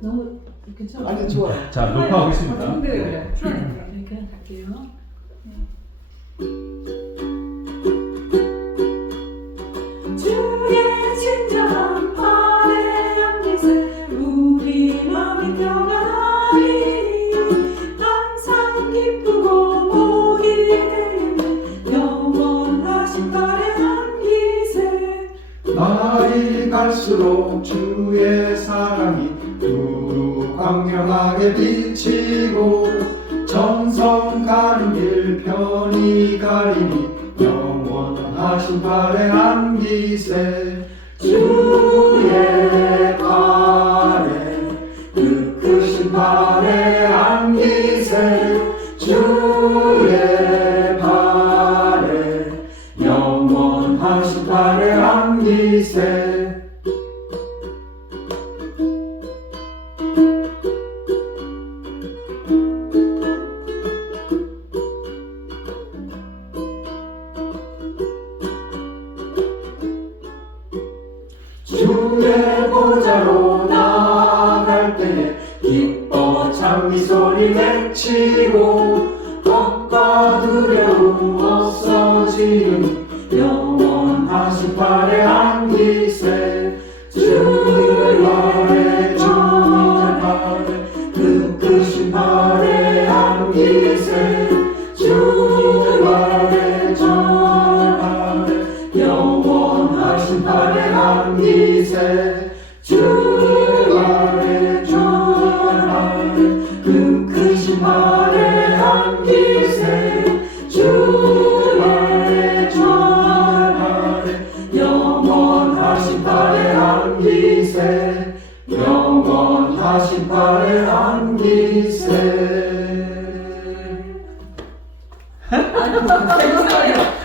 너무 괜찮아요. 아니 좋아요. 자, 녹화하겠습니다. 그래. 풀어낼게요. 이렇게 할게요. 갈수록 주의 사랑이 두루 광명하게 비치고 전성 가는 길 편히 가리니 영원하신 발의 안기세. 주의 발에 그 크신 발의 안기세. 주의 발에 영원하신 발의 안기세 주의 보좌로 나갈 때 기뻐 장미 소리 외치고 겁과 두려움 없어지니 영원하신 발의 안기세. 주의 발에 주의 발에 그 크신 발의 안기세 안기세 주의 발에 주의 발에 그 크신 발의 안기세 주의 발에 주의 발에 영원하신 발의 안기세 영원하신 안기세 아이고, 감사해요.